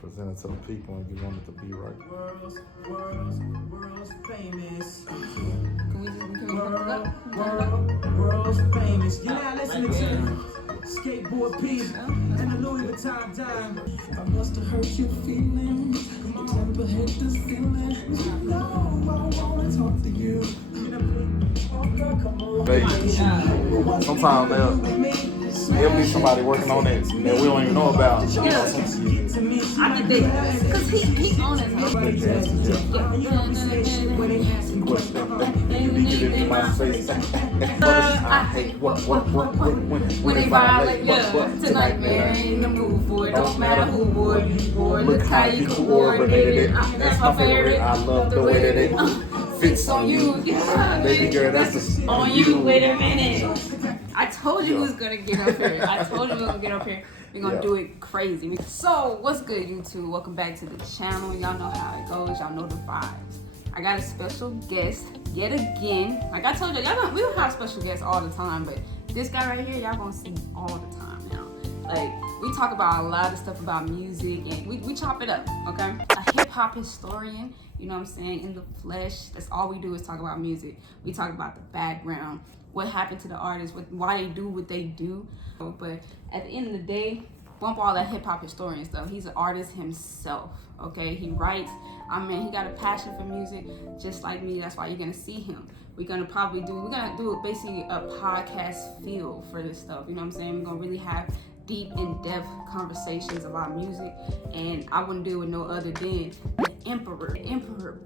Present it to the people and you want it to be right. World's famous. Can we put it up? World's famous. You're now listening to Skateboard P and the Louis Vuitton dime. I must have hurt your feelings. Your temper hit the ceiling. No, I wanna talk to you. Hey, sometimes there'll be somebody working on it that we don't even know about. I think they, cause he on his I hate when they violate. Tonight, man, in the mood for it. Don't matter who wore you wore. Look how you coordinated it. That's my favorite. I love the way that it fits on you. Baby girl, that's the on you. Wait a minute. I told you we was gonna get up here. I told you we was gonna get up here. We're gonna do it crazy. So, what's good, YouTube? Welcome back to the channel. Y'all know how it goes. Y'all know the vibes. I got a special guest yet again. Like I told you, we don't have special guests all the time, but this guy right here, y'all gonna see all the time now. Like, we talk about a lot of stuff about music and we chop it up, okay? A hip-hop historian, you know what I'm saying, in the flesh. That's all we do is talk about music. We talk about the background, what happened to the artists, why they do what they do. But at the end of the day, bump all that hip-hop historian stuff. He's an artist himself, okay? He writes. I mean, he got a passion for music just like me. That's why you're gonna see him. We're gonna do basically a podcast feel for this stuff. You know what I'm saying? We're gonna really have deep, in-depth conversations about music, and I wouldn't do it with no other than the Emperor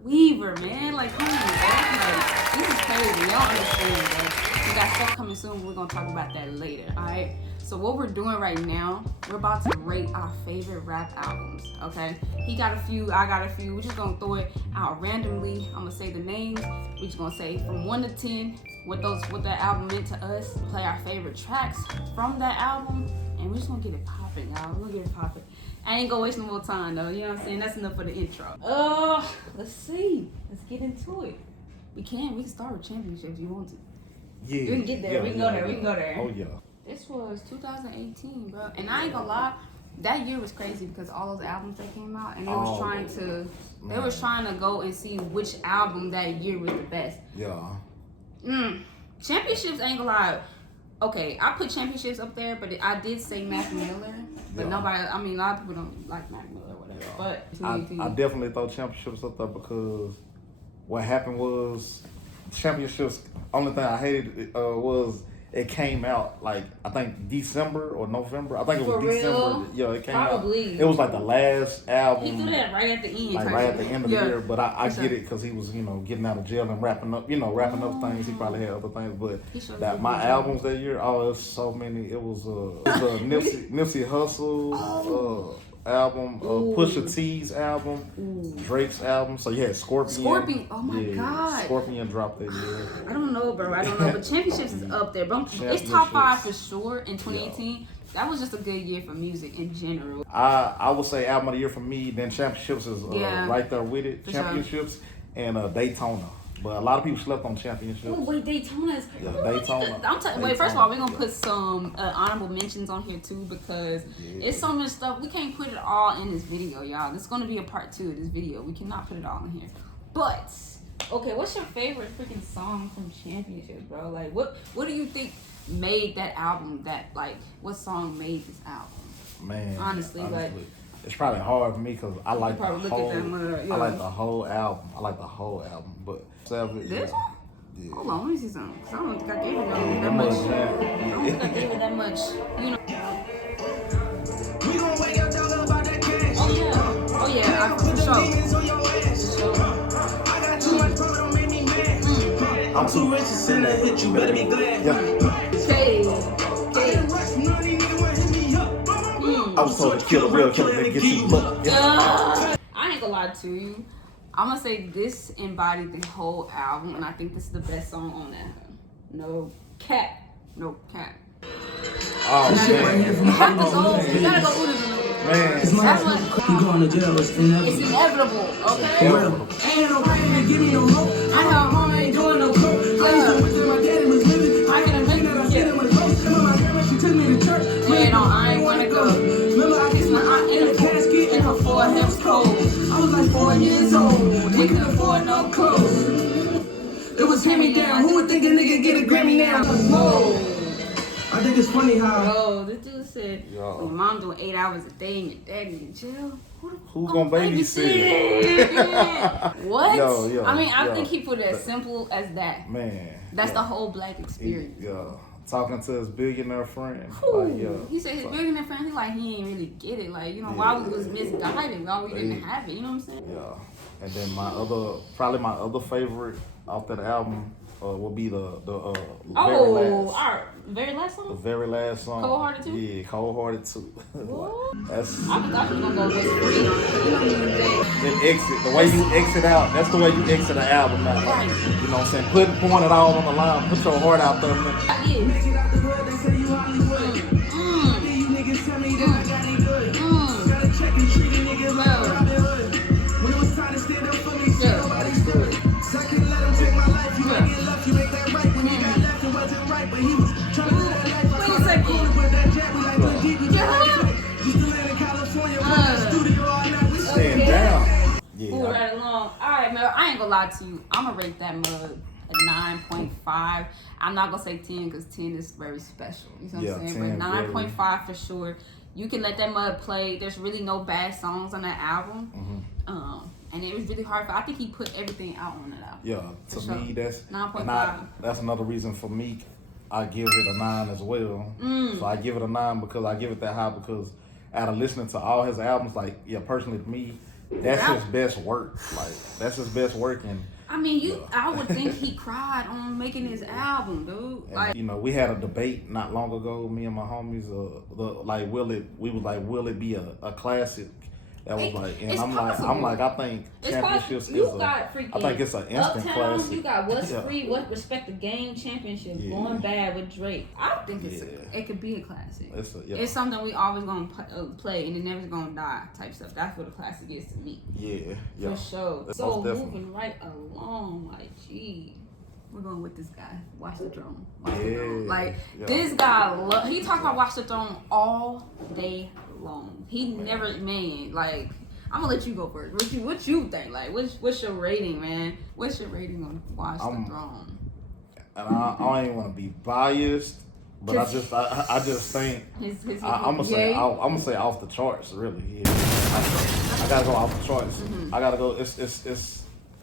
Weaver, man. Like, come on, man. Like, this is crazy. Y'all understand, bro. We got stuff coming soon. We're gonna talk about that later, all right? So what we're doing right now, we're about to rate our favorite rap albums, okay? He got a few, I got a few. We're just gonna throw it out randomly. I'm gonna say the names. We're just gonna say from 1 to 10 what that album meant to us. Play our favorite tracks from that album, and we're just gonna get it popping, y'all. We're gonna get it popping. I ain't gonna waste no more time though. You know what I'm saying? That's enough for the intro. Let's see. Let's get into it. We can start with Championship if you want to. Yeah. We can get there. We can go there. Oh yeah. This was 2018, bro. And I ain't gonna lie, that year was crazy because all those albums that came out, and they was trying to go and see which album that year was the best. Yeah. Championships, ain't gonna lie. Okay, I put Championships up there, but I did say Mac Miller. But nobody, I mean, a lot of people don't like Mac Miller or whatever. But I definitely thought Championships up there because what happened was Championships, only thing I hated was it came out like I think December or November. I think it was For December. real? Yeah, it came Probably. out. It was like the last album. he threw that right at the end. Like right at the end of the year. But I For get sure. it because he was, getting out of jail and wrapping up things. He probably had other things. But that my albums that year, it was so many. It was Nipsey Hussle album, Pusha T's album, Drake's album. So you had Scorpion. Oh my God. Scorpion dropped that year. I don't know, bro. I don't know. But Championships is up there, bro. It's top 5 for sure in 2018. Yeah. That was just a good year for music in general. I would say album of the year for me. Then Championships is right there with it. For Championships and Daytona. But a lot of people slept on Championships. Oh, wait, Daytona is... Yeah, Daytona. Wait, first of all, we're going to put some honorable mentions on here, too, because it's so much stuff. We can't put it all in this video, y'all. This is going to be a part 2 of this video. We cannot put it all in here. But, okay, what's your favorite freaking song from Championships, bro? Like, what do you think made that album what song made this album? Man, honestly, like... It's probably hard for me because I like the whole. I like the whole album. But this one? Yeah. Hold on, let me see something. 'Cause I don't think I gave it that much. I don't think I gave it that much. You know. We gon' wake up talking about that cash. Oh yeah, for sure. I got too much power, don't make me mad. I'm too rich to send a hit, you better be glad. I was told to kill a real killer, nigga, get you look. I ain't gonna lie to you. I'm gonna say this embodied the whole album, and I think this is the best song on that. No cap. Oh man. You gotta go Uda. Man, You going to jail, it's It's inevitable, okay? Ain't no pain, give me no hope. I know mom ain't doing no coke. My daddy was living. I can admit I said it was close. My grandma, she took me to church. I ain't wanna go. Remember, I kissed my aunt in the casket. In her forehead. hair was cold. I was like 4 years old. They couldn't afford no clothes. It was hand-me-down. Who would think a nigga get a Grammy now? Whoa. I think it's funny how. Yo, this dude said, Yo. when your mom doing 8 hours a day and your daddy in jail, Who gonna babysit? What? Yo, I mean, I yo. think he put it as simple as that. Man. That's yeah. the whole black experience. Yeah. Talking to his billionaire friend. Ooh, Like, yeah. he said his billionaire friend, he like, he ain't really get it. Like, you know, why we was misguided, why we didn't have it, you know what I'm saying? Yeah. And then probably my other favorite off that album will be the Very last the song? very last song. Cold Hearted 2? Yeah, Cold Hearted 2. What? That's I thought you was gonna go with free. You don't even think. then exit. The way you exit out, that's the way you exit the album out. Like, you know what I'm saying? Point it all on the line, put your heart out there, man. Yeah. Make it out the hood, they say you Hollywood. You niggas tell me that I got it good. Gotta check and treat a nigga like a Robin Hood. When it was time to stand up for me, shit, nobody stood. So I couldn't let him take my life. You might get left, you make that right. When he got left, it wasn't right, but he was trying to live that life. I caught that corner with that jet. We like went deep, we just like it. Used to live in California, we in the studio all night. We Stand down. Move Yeah. right along. Alright, man, I ain't gonna lie to you. I'm gonna rate that mug a 9.5. I'm not gonna say 10 because 10 is very special. You know what I'm saying? 10 But 9.5 for sure. You can let that mug play. There's really no bad songs on that album. And it was really hard I think he put everything out on that album. Yeah, to sure. me, that's 9.5. That's another reason for me. I give it a 9 as well. So I give it a 9 because I give it that high because out of listening to all his albums, like personally to me, that's his best work. Like that's his best work, and I mean, I would think he cried on making his album, dude. Like, you know, we had a debate not long ago, me and my homies. Will it be a classic? That was like, and I'm like, I think Championships is I think it's an instant Uptown, classic. you got What's Free, What Respect the Game Championship, Going Bad with Drake. I think it could be a classic. It's something we always gonna play and it never's gonna die type stuff. That's what a classic is to me. Yeah. For sure. That's So definitely. moving right along, like, gee. We're going with this guy. Watch the Throne. Watch the Throne. Like, this guy, he talk about Watch the Throne all day long. He never, man, like, I'm gonna let you go first. What you think? Like, what's your rating, man? What's your rating on Watch the Throne? And I don't even want to be biased, but I just think I'm gonna say off the charts. Really, yeah. I gotta go off the charts. I gotta go.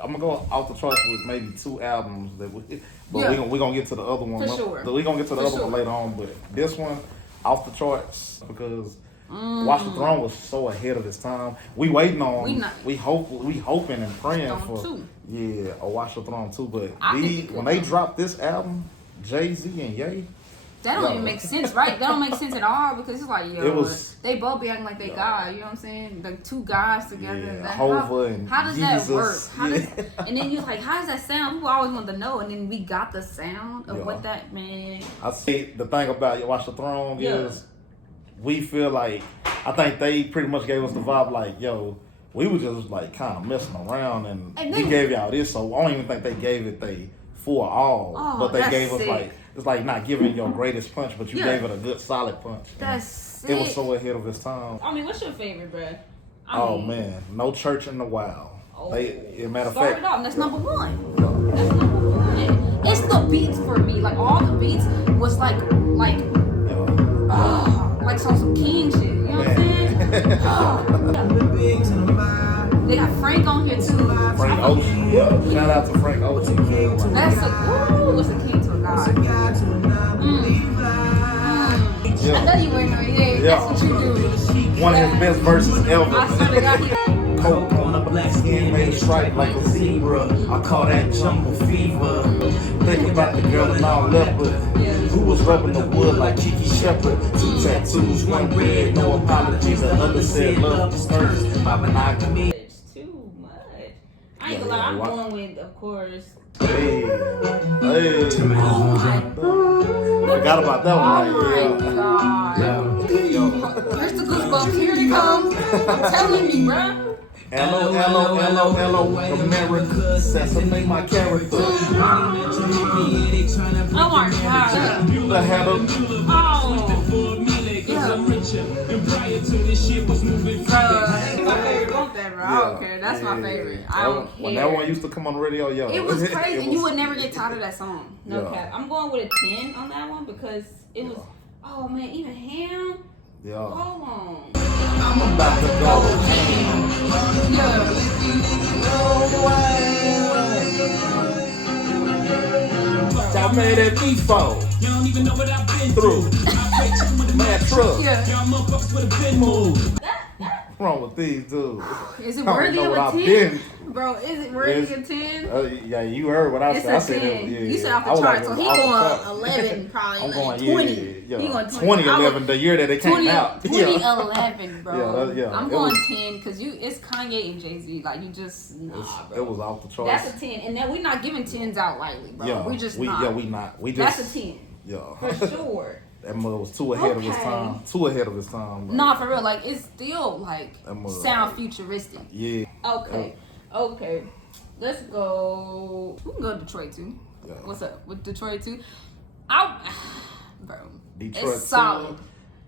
I'm gonna go off the charts with maybe 2 albums we're gonna get to the other one. For sure. We're gonna get to the other one later on, but this one off the charts because Watch the Throne was so ahead of its time. We waiting on. We hoping and praying for. A Watch the Throne too. But when they dropped this album, Jay-Z and Ye. That don't even make sense, right? That don't make sense at all because it's like, they both be acting like they God, you know what I'm saying? The 2 guys together. Hova and how does Jesus. that work? And then you're like, how does that sound? People always want to know, and then we got the sound of what that, man. I see the thing about Watch the Throne is we feel like, I think they pretty much gave us the vibe like, we were just like kind of messing around and we gave y'all this, so I don't even think they gave it they full all, but they gave us like, it's like not giving your greatest punch, but you gave it a good solid punch. That's sick. It was so ahead of its time. I mean, what's your favorite, bro? Man, No Church in the Wild. Matter of Start fact, it off. That's number 1. That's number 1. It's the beats for me. Like all the beats was like some king shit. You know what I'm saying? They got Frank on here too. Frank Ocean. Shout out to Frank Ocean. That's what's a king to a god. I know you weren't right here. That's what you do. One of his best verses ever. I swear to God, Coke on a black skin made stripe like a zebra. I call that jungle fever. Think about the girl in all leopard who was rubbing the wood like Kiki Shepard. 2 tattoos, 1 red, no apologies. The other said love is first. My monogamy. it's too much. I ain't gonna lie, I'm going with, of course. Hey. Forgot about that one. Oh my God. Here's the goosebumps. Here they come. I'm telling you, bruh. Hello, America. Assassinate my character. Oh my God. You the head of. Oh. Yeah. bro. I don't care. That's my favorite. I don't care. When that one used to come on the radio, yo. It was crazy. You would never get tired of that song. No Yeah. cap. I'm going with a 10 on that one because it was, oh man, even him. Yeah. Hold on. I'm about to go. Y'all made it before. You don't even know what I've been Through. I chicken with a Mad truck. Yeah. Y'all motherfuckers would have been moved. What's wrong with these dudes? Is it I don't worthy know of what a I've 10? been. Bro, is it worthy It's- of 10? Yeah, you heard what I It's said. I a said 10. it, You said off I the was chart, like, so he off the going chart. 11 probably. I'm like going 20. yeah. He going 2011, the year that it came out. 2011, bro. Yeah, yeah. I'm It going was- 10 because it's Kanye and Jay-Z. Like, you just, nah, bro. It was off the charts. That's a 10. And then we're not giving 10s out lightly, bro. Yeah, We just we not. yeah we not. We just That's a 10. Yeah. For sure. That mug was too ahead of his Okay. time. Too ahead of his time. Like, Nah, for real. Like, it's still, like, That mug, sound futuristic. Yeah. Okay. Okay. Let's go. We can go to Detroit, too. Yeah. What's up with Detroit, too? Bro. Detroit. It's solid.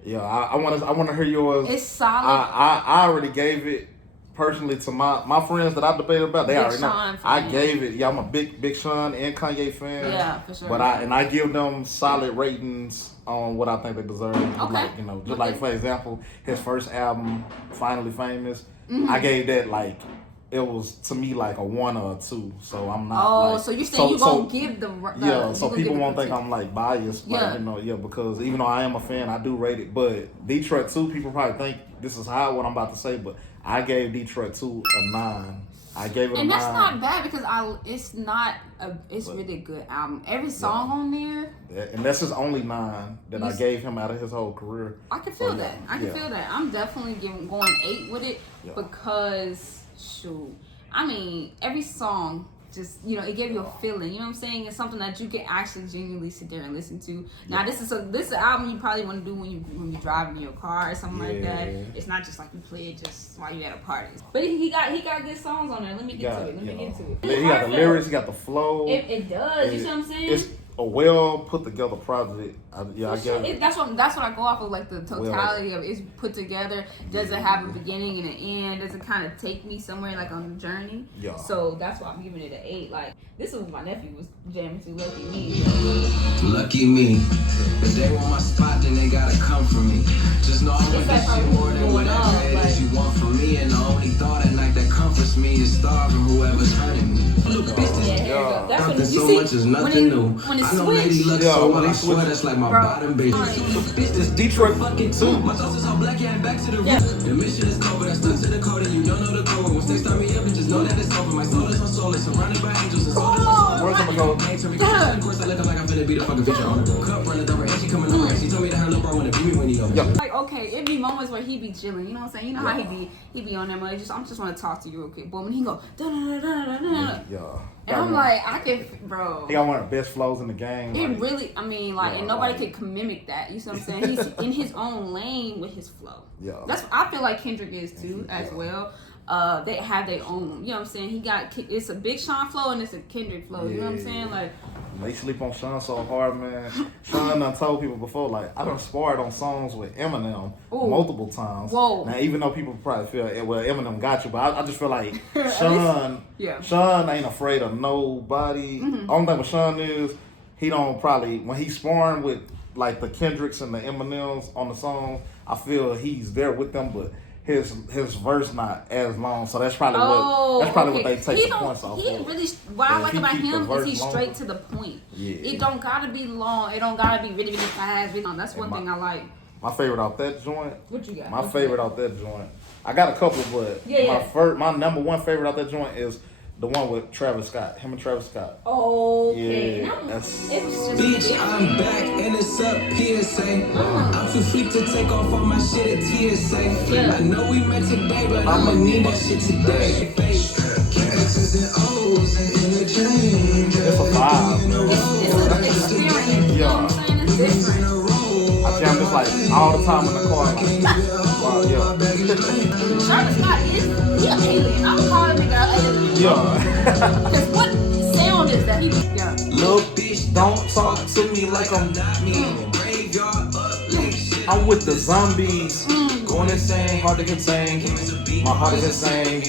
Yeah, I want to hear yours. It's solid. I already gave it personally to my friends that I debated about. They Big already know. Sean I fan. gave it. Yeah, I'm a big Sean and Kanye fan. Yeah, for sure. But I give them solid ratings on what I think they deserve. Okay. Like, you know, just Okay. like for example, his first album, Finally Famous. Mm-hmm. I gave that like. It was to me like a 1 or a 2, so I'm not. Oh, like, so you're saying you gonna give the yeah, you so gonna people give won't the think I'm like biased, like, Yeah. you know, yeah, because even though I am a fan, I do rate it. But Detroit 2, people probably think this is high what I'm about to say, but I gave Detroit 2 a 9. I gave it a And 9. that's not bad because it's really a good album. Every song on there, And that's his only 9 that I gave him out of his whole career. I can feel So, that. I can feel that. I'm definitely going 8 with it Yeah. because shoot, I mean every song just it gave you a feeling. You know what I'm saying? It's something that you can actually genuinely sit there and listen to. Now this is an album you probably want to do when you're driving in your car or something like that. It's not just like you play it just while you at a party. But he got good songs on there. Let me get to it. He got the lyrics, he got the flow. It does. You see what I'm saying? It's a well put together project. I guess. That's what I go off of, like the totality of it. It's put together. Does it have a beginning and an end? Does it kind of take me somewhere like on a journey? Yeah. So that's why I'm giving it an 8. Like this was my nephew was jamming to Lucky Me. Lucky me. If they want my spot, then they gotta come for me. Just know I want this shit more than whatever it is you want from me. And the only thought at night that comforts me is starving whoever's hurting me. Look, bitch, this Yeah, here you go. That's when you so see much is nothing new. when it I know Lady switched. Luck Yeah, so when well, he I swear switched. that's like my Bro. bottom baby. Bitch, this Detroit fucking too. My thoughts is all black and back to the Yeah. root. The mission is cold, but I stuck to the code and you don't know the code. Once they start me up, and just know that it's over. My soul is my soul, it's surrounded by angels and soul is my soul. Where's I'm gonna go? Of course, I look like I'm finna be the fucking bitch on. Cup running over, and she coming over, and she told me to handle bro when it beat me when he over. Yeah. Like okay, it'd be moments where he be chilling. You know what I'm saying? You know how he be on that mode. I just want to talk to you real quick. But when he go da da da da da da, Yeah. and I'm like I can, bro. He got one of the best flows in the game. It like, really, I mean, like, Yeah, and nobody like- could mimic that. You see what I'm saying? He's in his own lane with his flow. Yeah. That's I feel like Kendrick is too, as Yeah. well. They have their own. You know what I'm saying? It's a Big Sean flow and it's a Kendrick flow. You know what I'm saying? Like, They sleep on Sean so hard, man. Sean done told people before, like, I done sparred on songs with Eminem Ooh. multiple times. Whoa. Now, even though people probably feel, well, Eminem got you, but I just feel like At Sean, yeah. Sean ain't afraid of nobody. Only thing with Sean is, he don't probably, when he's sparring with, like, the Kendricks and the Eminems on the song, I feel he's there with them, but his verse not as long, so that's probably what they take the points off He of. really, what I Yeah, like he about keep the him is verse he's longer. straight to the point. Yeah. It don't gotta be long. It don't gotta be really, really fast. That's one my- thing I like. My favorite off that joint, What you got? my What you favorite got? off that joint. I got a couple, but Yeah. my number one favorite off that joint is the one with Travis Scott. Him and Travis Scott. Okay. Yeah, That one- that's- it's just Bitch, I'm back and it's up PSA. I'm too fleek to take off all my shit at TSA. Yeah. I know we met today, but I'ma need that shit today. X's and O's in the dream. It's a vibe, man. It's an experience. You know what I'm saying? It's different. I jam this like all the time in the car. Like, wow, yeah. Travis Scott is he an alien. I'm calling him an alien. Yeah. Because what sound is that? Yeah. Little bitch, don't talk to me like I'm not me. Graveyard up, like shit. I'm with the zombies. Going insane, hard to contain. My heart is insane.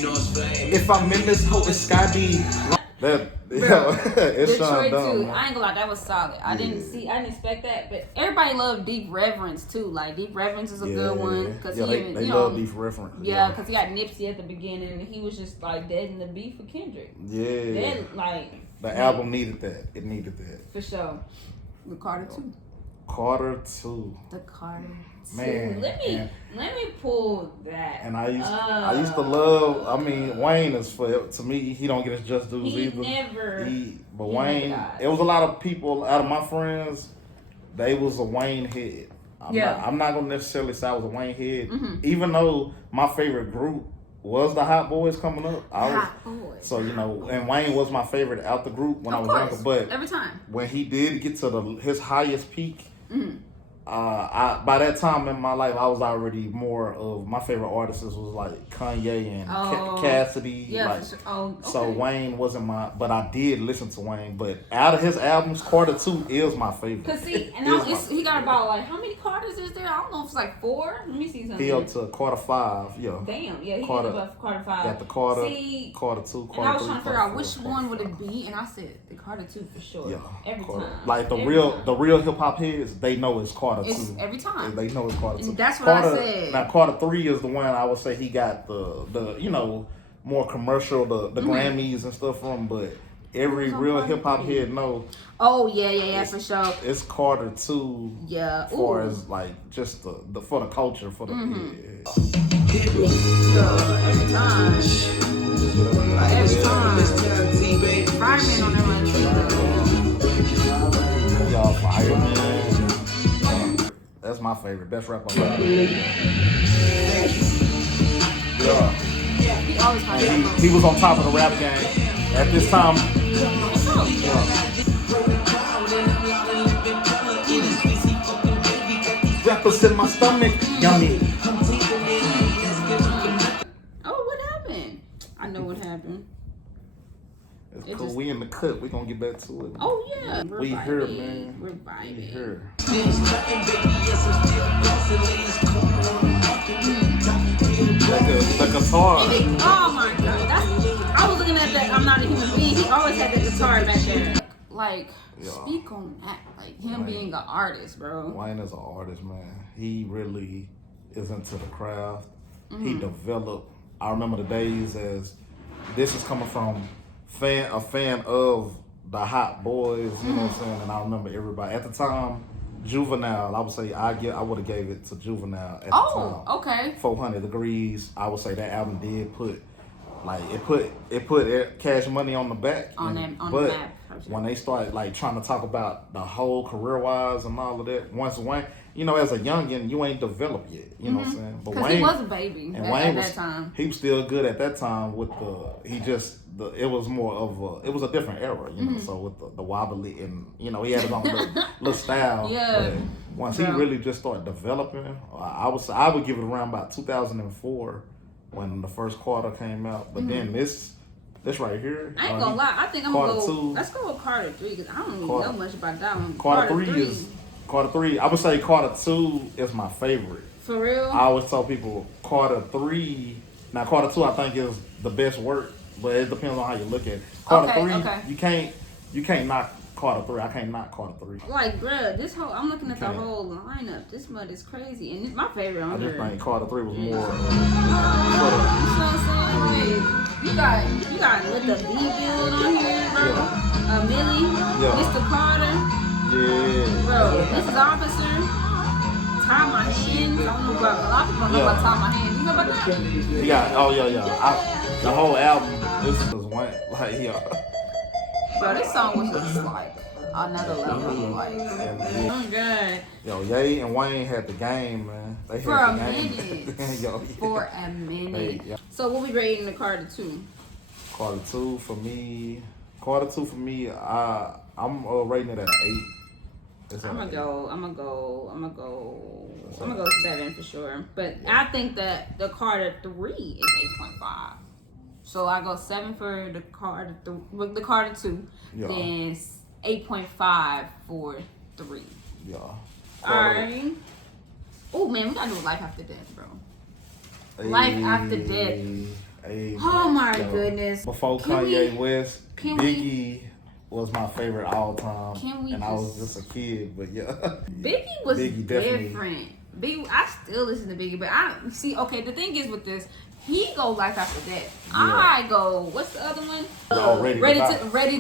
If I'm in this hole, it's Sky D. That, yo, it's Detroit dumb, too. man. I ain't gonna lie, that was solid. I didn't expect that, but everybody loved Deep Reverence too. Like Deep Reverence is a good one because they you love know, Deep Reverence. yeah, because he got Nipsey at the beginning and he was just like dead in the beat for Kendrick. Yeah. Dead, like The album needed that. It needed that. for sure. The Carter 2. Carter 2. The Carter 2. Man, Let me pull that. And I used to love. I mean, Wayne is to me. He don't get his just dues He either. never. But he Wayne, never died. it was a lot of people out of my friends. They was a Wayne head. I'm not gonna necessarily say I was a Wayne head, even though my favorite group was the Hot Boys coming up. Hot Boys. So you know, and Wayne was my favorite out the group when I was younger. But every time when he did get to his highest peak. By that time in my life, I was already more of my favorite artists was like Kanye and Cassidy. Yeah, like, for sure. Oh, okay. So Wayne wasn't but I did listen to Wayne. But out of his albums, Carter 2 is my favorite. Cause see, and now he got about like how many Carters is there? I don't know if it's like 4. Let me see something. He up to Carter 5, yeah. Damn, yeah, he Carter, did about Carter 5. Got the Carter, see, Carter 2, Carter 3. and I was trying to figure out Carter which 4, one Carter would it 5. be, and I said the Carter 2 for sure. Yeah, every Carter. time. Like the Every real hip hop heads, they know it's Carter 2. It's every time. They know it's Carter 2. And that's what I Carter, said. Now Carter 3 is the one I would say he got the you know more commercial the Grammys and stuff from, but every real hip hop head know. Oh yeah, for sure. It's Carter 2. Yeah. As far as like just the for the culture for the Every time. Every time. Fireman on that one. Y'all Fireman. That's my favorite. Best rapper alive. Yeah. He always finds that He was on top of the rap game at this time. Rappers in my stomach, yummy. Oh, what happened? I know what happened. It's cool. We in the cut. We gonna get back to it. Oh yeah. We here, man. We're We vibing. here. The guitar. Oh my god. I was looking at that. I'm not a human being. He always had that guitar back there. Like, speak on that. Like him being an artist, bro. Wayne is an artist, man. He really is into the craft. He developed. I remember the days as this is coming from a fan of the Hot Boys. You know what I'm saying? And I remember everybody at the time. Juvenile, I would say I would have gave it to Juvenile at the time. Oh, okay. 400 Degrees. I would say that album did put Cash Money on the back. On the but map. when they started like trying to talk about the whole career wise and all of that, once Wayne, you know, as a youngin, you ain't developed yet. You know what I'm saying? But Because Wayne he was a baby and at Wayne that time. He was still good at that time with it was more of it was a different era, you know. So with the wobbly and you know he had his own little style. Yeah. But once he really just started developing, I would give it around about 2004 when the first Carter came out. But then this right here, I ain't gonna lie. I think I'm gonna Carter go. 2. Let's go with Carter 3 because I don't really know much about that one. Carter 3. I would say Carter 2 is my favorite. For real? I always tell people Carter 3. Now Carter 2 I think is the best work, but it depends on how you look at it. Carter 3, you can't knock Carter 3. I can't knock Carter 3. Like, bruh, I'm looking at the whole lineup. This mud is crazy, and it's my favorite on I just here. think Carter 3 was more. You know what I'm saying? Like, you got Let the B build on here, bro. Millie, Mr. Carter, bro, Mrs. Officer, Tie My Hands. I don't know about a lot of people know about Tie My Hands. You know about that? The whole album. This is one like Bro, this song was just like another level. Like, oh god. Yo, Ye and Wayne had the game, man. They had For a the game. minute. Yo, For a minute. Yeah. So what we rating the Carter 2? Carter 2 for me. I'm rating it at an 8. I'm gonna go 7 for sure. But I think that the Carter 3 is 8.5. So I go 7 for the Carter 2, then 8.5 for 3. Yeah. Alright. Oh man, we gotta do a life after death, bro. Life After Death. Oh my goodness. Before Can Kanye we- West, can Biggie was my favorite all time. Can we and I was just- just a kid, but yeah. Biggie was Biggie definitely- different. Biggie, I still listen to Biggie, but I see. Okay, the thing is with this, he go Life After Death. I go. What's the other one? Ready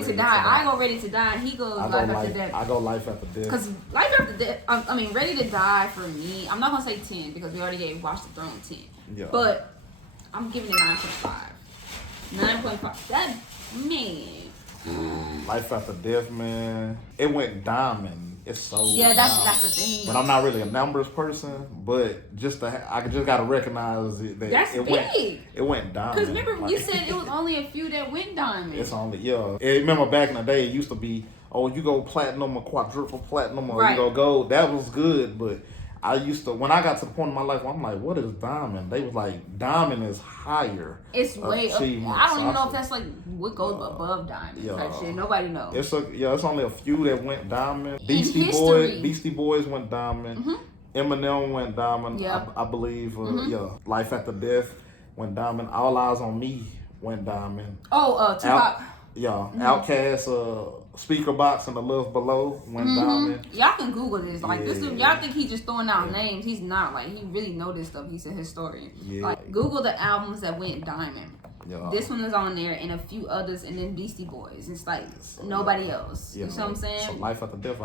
to Die. I go Ready to Die. He goes Life After Death. I go Life After Death. Because Life After Death, I mean, Ready to Die for me, I'm not going to say 10 because we already gave Watch the Throne 10. Yeah. But I'm giving it 9.5. 9.5. That, man. Life After Death, man. It went diamond. It's so Yeah, that's diamond. the thing. But I'm not really a numbers person, but just I just gotta recognize it that That's it big. went diamond. Because remember, you Like, said it was only a few that went diamond. it's only And remember back in the day, it used to be, oh, you go platinum or quadruple platinum or Right. you go gold. That was good, but I used to, when I got to the point in my life, I'm like, what is diamond? They was like, diamond is higher. It's way up. achievement. I don't even So know if that's like what goes above diamond. yeah. Type shit. Nobody knows. It's only a few that went diamond. history. Beastie Boys went diamond. Eminem went diamond. Yeah. I believe. Life After Death went diamond. All Eyes on Me went diamond. Oh, Tupac. Outkast, Speaker Box and The Love Below went diamond. Y'all can Google this. Like this dude, Yeah. y'all think he just throwing out names. He's not. Like he really know this stuff. He's a historian. Yeah. Like Google the albums that went diamond. Yeah. This one is on there and a few others and then Beastie Boys. It's like nobody else. You know what I'm saying? So Life After Death,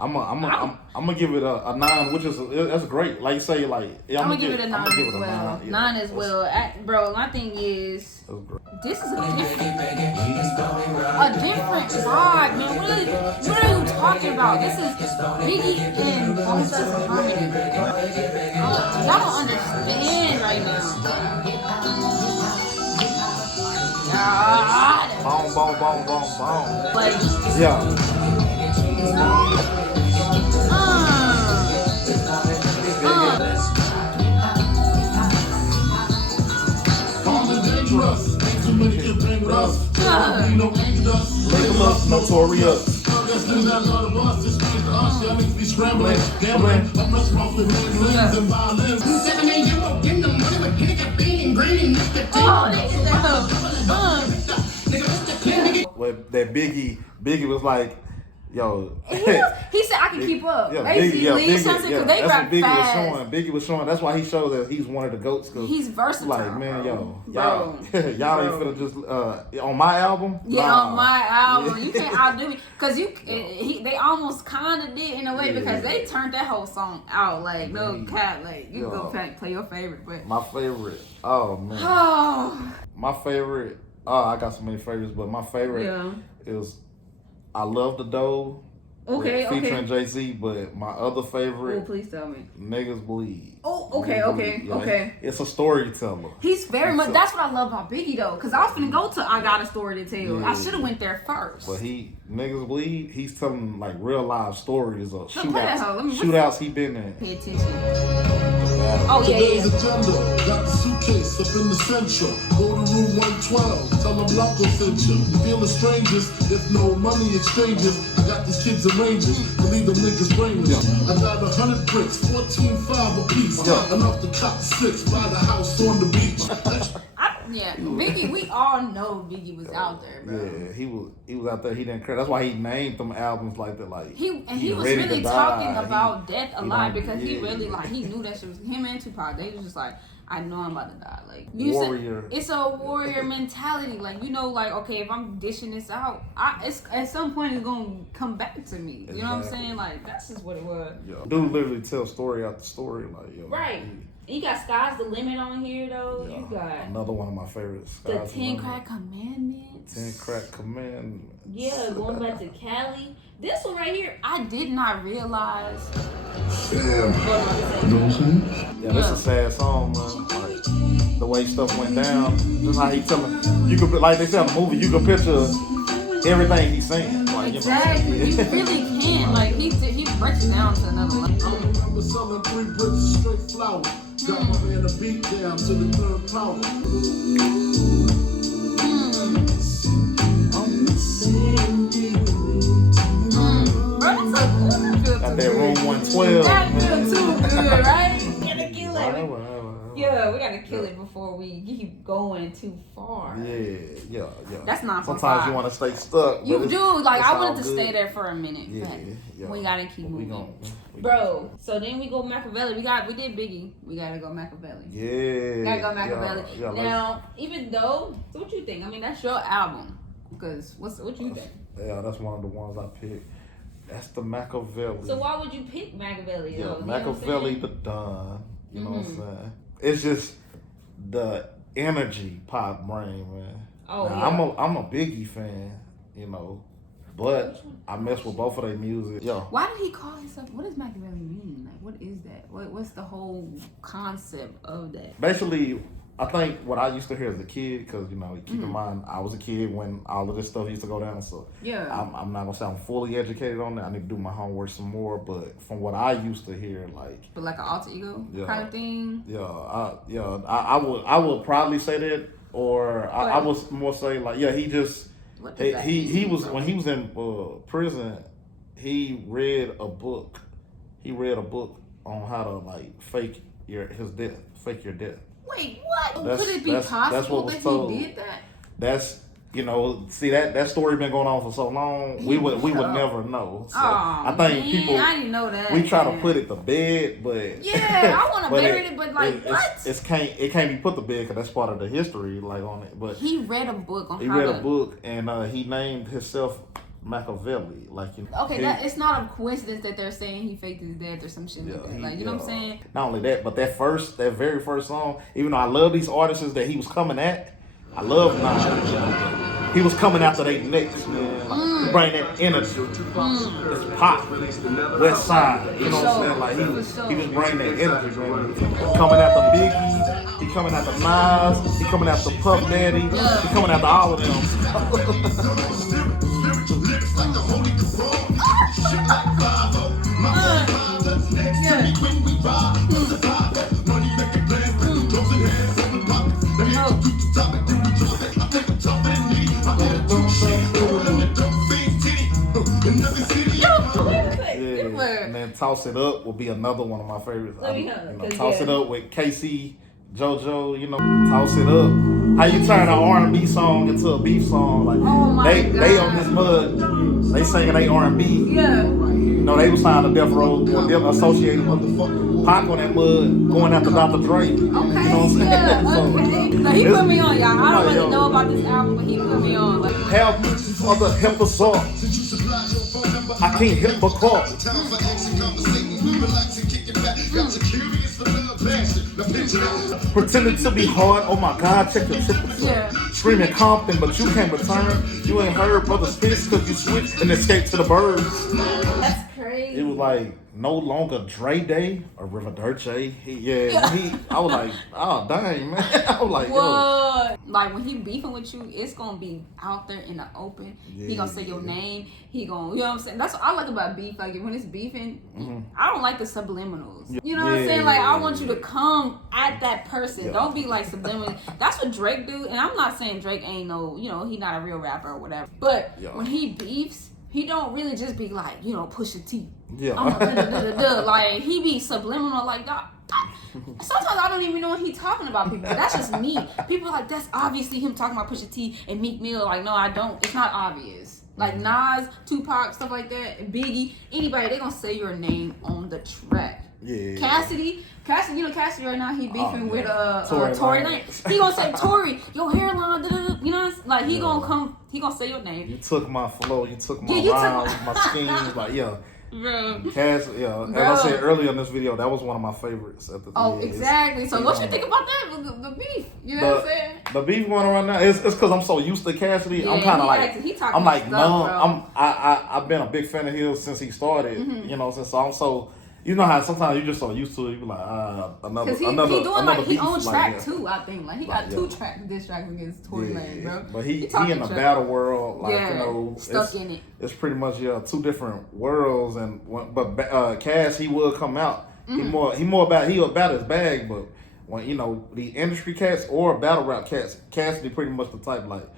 I'm gonna give it a 9, which is that's great. Like you say, like I'm gonna give it a 9 I'ma give as it a well. 9, 9 as well. Bro, my thing is That's great. this is a different vibe, man. What are you talking about? This is Biggie and Bone Thugs Harmony. Y'all don't understand right now. God. Boom. Like, Yeah. Nicholas Notorious. With that Biggie was like, yo. he said I can keep up. Yeah, Basically, Biggie, you know what I'm saying? 'Cause they that's rap what Biggie fast. was showing. Biggie was showing. That's why he showed that he's one of the goats. Cause He's versatile. like, man, bro. y'all ain't finna just on my album. Yeah, Nah. on my album, you can't outdo me because they almost kind of did in a way because they turned that whole song out like no cap, like you can go back play your favorite, but My favorite. Oh man. oh My favorite. Oh, I got so many favorites, but my favorite is I Love the Dough. okay, Featuring Jay-Z, but my other favorite, Oh, please tell me. Niggas Bleed. Oh, okay, Niggas okay, Bleed. okay. It's a storyteller. He's very much. So- That's what I love about Biggie though, because I was finna go to I Got a Story to Tell. Yeah. I should have went there first. But Niggas Bleed, he's telling like real live stories of play that hoe. Let me- shootouts he been in. Pay attention. Oh yeah, Today's yeah. agenda, got the suitcase up in the central. Go to room 112, tell them Blanco sent you. Feeling strangers, if no money exchanges. I got these kids arranges, to leave them niggas brainless. I got 100 bricks, 14.5 a piece. Enough to cop 6, buy the house on the beach. Yeah, Biggie, we all know Biggie was out there, bro. Yeah, he was out there. He didn't care. That's why he named them albums like that. Like He was ready to really die. talking about death a he lot don't- because he yeah. really like he knew that shit was him and Tupac. They was just like, I know I'm about to die. Like Warrior. it's a warrior mentality. Like like okay, if I'm dishing this out, it's at some point it's gonna come back to me. You know what I'm Exactly. saying? Like that's just what it was. Yo, dude literally tell story after story. Like yo, Right. You got Sky's the Limit on here though. Yeah, You got another one of my favorites. the Sky's 10 Limit. Crack Commandments. 10 Crack Commandments. Yeah, going back to Cali. This one right here, I did not realize. Yeah, that's a sad song, man. Like, the way stuff went down, just how he telling you could, like they said in the movie, you can picture everything he's saying. Like, Exactly, you really can. Like he breaks it down to another level. I'm selling 3 bricks of straight flour. Got my man a beat down to the 3rd power. Bro, that's so good. Got that room 112. That man. feel too good, right? We gotta kill it. Wow. Yeah, we gotta kill keep going too far. Yeah. That's not Sometimes you want to stay stuck. You but do. Like, it's I all wanted to good. stay there for a minute. Yeah, but yeah. we gotta keep We moving. gon' Bro, so then we go Machiavelli. We did Biggie. We gotta go Machiavelli. Yeah. Gotta go Machiavelli. Yeah, Now, even though, so what you think? I mean, that's your album. Because what you think? yeah, that's one of the ones I picked. That's the Machiavelli. So why would you pick Machiavelli? Yeah, though? You Machiavelli know the Don. You know Mm-hmm. what I'm saying? It's just the energy pop brain, man. Oh, Now, yeah. I'm a Biggie fan, you know, but I mess with both of their music. Yeah. Why did he call himself? What does Machiavelli mean? Like, what is that? What's the whole concept of that? Basically, I think what I used to hear as a kid, because, you know, keep in mind, I was a kid when all of this stuff used to go down, so Yeah. I'm not going to say I'm fully educated on that. I need to do my homework some more, but from what I used to hear, like, But like an alter ego Yeah. kind of thing. I would probably say that, or I would more say like, yeah, he just What does that mean? he was when he was in prison, he read a book. He read a book on how to like fake your death. Wait, what? That's- Could it be that's possible what was that told. he did that? That's see that story been going on for so long. We would never know. So I think people I didn't know that. we try to man. put it to bed, but Yeah, I want to but bury it, but like what? it can't be put to bed because that's part of the history like on it. But He read a book on he how read to. a book and he named himself Machiavelli. Like Okay, it's not a coincidence that they're saying he faked his death or some shit like Yeah, that. Like, you know what I'm saying? Not only that, but that very first song, even though I love these artists that he was coming at, I love Nas. He was coming after they necks, man. Like, he bring that energy. It's pop. West Side. You know what I'm saying? Like he was bringing that energy, man. He coming after Biggie. He coming after Nas. He coming after Puff Daddy. He coming after all of them. Yeah, and then Toss It Up will be another one of my favorites. Let me know, 'cause, Toss yeah. It Up with KC, JoJo, you know, Toss It Up. How you turn an R&B song into a beef song? Like Oh my they God. on this mud, they singing they R&B. Yeah. You know, they was signed to Death Row, or them associated with Pac on that mud, going after Dr. Dre. Okay. You know what I'm saying? Yeah. So, Okay. So he put me on, y'all. I don't really yo. know about this album, but he put me on. Like, help other help us all. I can't help but call. Pretending to be hard, oh my God, check your temperature. Yeah. Screaming Compton, but you can't return. You ain't heard Brother Spitz cause you switched and escaped to the birds. that's crazy. It was like no longer Dre Day or River Dirche. I was like, oh dang man. I was like, yo. What? Like when he beefing with you, it's gonna be out there in the open. He gonna say your Yeah. name. He gonna, you know what I'm saying? That's what I like about beef. Like when it's beefing, I don't like the subliminals. You know what I'm saying? Like I want you to come at that person. Yeah. Don't be like subliminal. That's what Drake do. And I'm not saying Drake ain't no, you know, he not a real rapper or whatever. But Yeah. when he beefs, he don't really just be like, you know, Pusha T. Yeah. I'm a like he be subliminal like that. Sometimes I don't even know what he talking about people. That's just me. People are like, that's obviously him talking about Pusha T and Meek Mill. Like, no, I don't. It's not obvious. Like Nas, Tupac, stuff like that, and Biggie, anybody, they gonna say your name on the track. Yeah. Cassidy, you know Cassidy right now, he beefing with Tory Tory Lanez. Lanez. He gonna say, Tory, your hairline, you know, like he gonna come, he gonna say your name. You took my flow, you took my Yeah, you took rhymes, my- my schemes, like yeah. Bro. Cass, yeah. As I said earlier in this video, that was one of my favorites. At the Oh, yeah, exactly. So you what know, you think about that? The beef. You know what I'm saying? The beef going on right now, it's because I'm so used to Cassidy. Yeah, I'm kind of he like, acting- he talking I'm like stuff, numb. bro. I've been a big fan of his since he started. You know, so I'm so, you know how sometimes you just so used to it. You be like, another, Cause he another, doing another like he beef, own track yeah. too, I think. Like he got Like, two yeah. track diss tracks against Tory Lanez, bro. But he talking in the track. battle world, like Yeah, you know, stuck in it. It's pretty much two different worlds, but Cass he will come out. Mm. He about his bag, but when you know the industry cats or battle rap cats, Cassidy pretty much the type like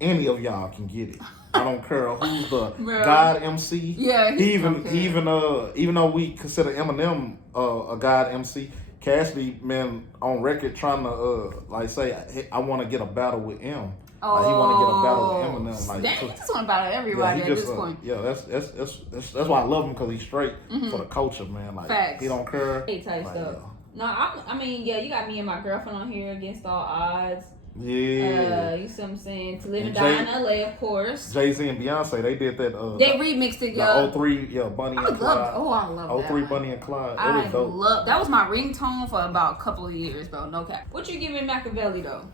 any of y'all can get it. I don't care who's the Bro. God MC. Yeah, he don't care. even though we consider Eminem a God MC, Cassidy been on record trying to like say, hey, I want to get a battle with M. Like, he want to get a battle with Eminem. Like, he just want to battle everybody at this point. Yeah, that's why I love him, because he's straight for the culture, man. Like, Facts. he don't care. Hey, type like, stuff. No, I mean, yeah, you got me and my girlfriend on here against all odds. Yeah. You see what I'm saying? To Live and And Die in LA, of course. Jay-Z and Beyonce, they did that. They remixed it, the 03, Bunny and Clyde. I love that. 03 Bunny and Clyde. I It was dope. that was my ringtone for about a couple of years, bro. No cap. What you giving Machiavelli though?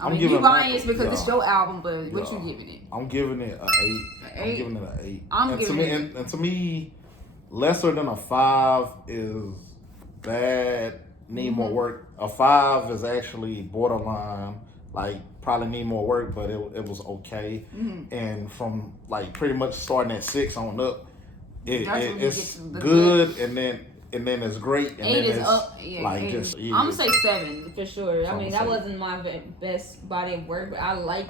I mean, you biased because it's your album, but what you giving it? I'm giving it an 8. I'm giving it an 8. I'm giving it. And to me, lesser than a 5 is bad. Need more work. A 5 is actually borderline. Like, probably need more work, but it was okay. And from like pretty much starting at 6 on up, it's good, and then it's great, and 8 then is it's up. Yeah, like 8 just. I'm gonna say 7. For sure. I mean, that say. wasn't my best body of work, but I like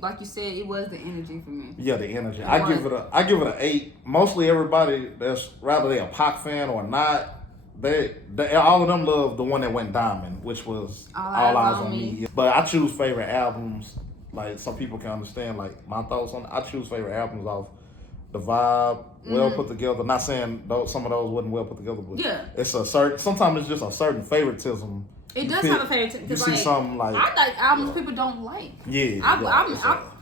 Like you said, it was the energy for me. Yeah, the energy. I give it an 8. Mostly everybody that's rather they a Pac fan or not, they all of them love the one that went diamond, which was All Eyes on Me. But I choose favorite albums. Like, some people can understand like my thoughts on it. I choose favorite albums off the vibe, well put together. Not saying some of those wasn't well put together, but it's a certain. Sometimes it's just a certain favoritism. It does have a favoritism. You see like, something like I like albums people don't like. Yeah, I